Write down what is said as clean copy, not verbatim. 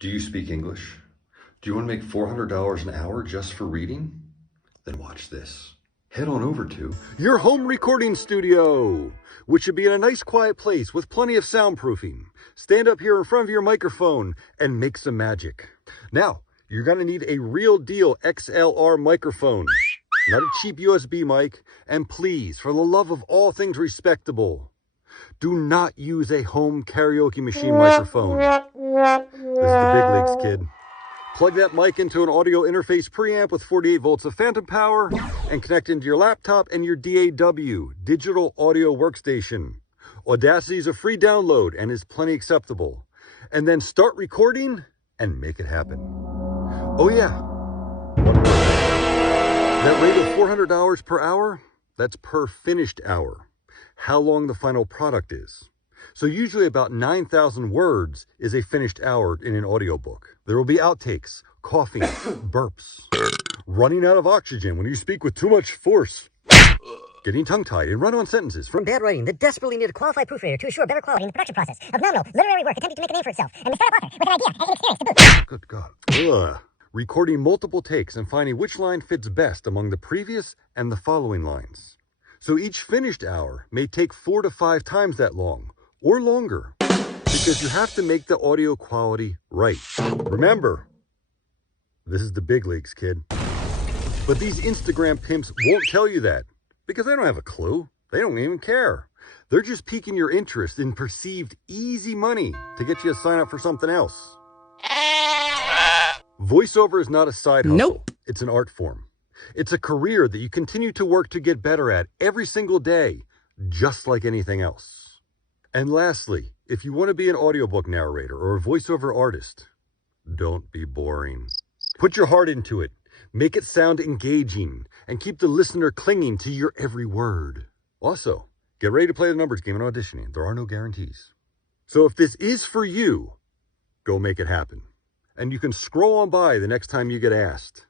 Do you speak English? Do you want to make $400 an hour just for reading? Then watch this. Head on over to your home recording studio, which should be in a nice quiet place with plenty of soundproofing. Stand up here in front of your microphone and make some magic. Now, you're going to need a real deal XLR microphone, not a cheap USB mic. And please, for the love of all things respectable, do not use a home karaoke machine microphone. This is the big leagues, kid. Plug that mic into an audio interface preamp with 48 volts of phantom power and connect into your laptop and your DAW, digital audio workstation. Audacity is a free download and is plenty acceptable. And then start recording and make it happen. Oh yeah, that rate of $400 per hour, that's per finished hour. How long the final product is. So usually about 9,000 words is a finished hour in an audiobook. There will be outtakes, coughing, burps, running out of oxygen when you speak with too much force, getting tongue-tied and run-on sentences from bad writing that desperately need a qualified proofreader to assure better quality in the production process of nominal literary work attempting to make a name for itself, and the startup author with an idea and experience to boot. Good God. Ugh. Recording multiple takes and finding which line fits best among the previous and the following lines. So each finished hour may take 4 to 5 times that long, or longer, because you have to make the audio quality right. Remember, this is the big leagues, kid. But these Instagram pimps won't tell you that, because they don't have a clue. They don't even care. They're just piquing your interest in perceived easy money to get you to sign up for something else. Voiceover is not a side hustle. Nope. It's an art form. It's a career that you continue to work to get better at every single day, just like anything else. And lastly, if you want to be an audiobook narrator or a voiceover artist, don't be boring. Put your heart into it. Make it sound engaging and keep the listener clinging to your every word. Also, get ready to play the numbers game in auditioning. There are no guarantees. So if this is for you, go make it happen. And you can scroll on by the next time you get asked.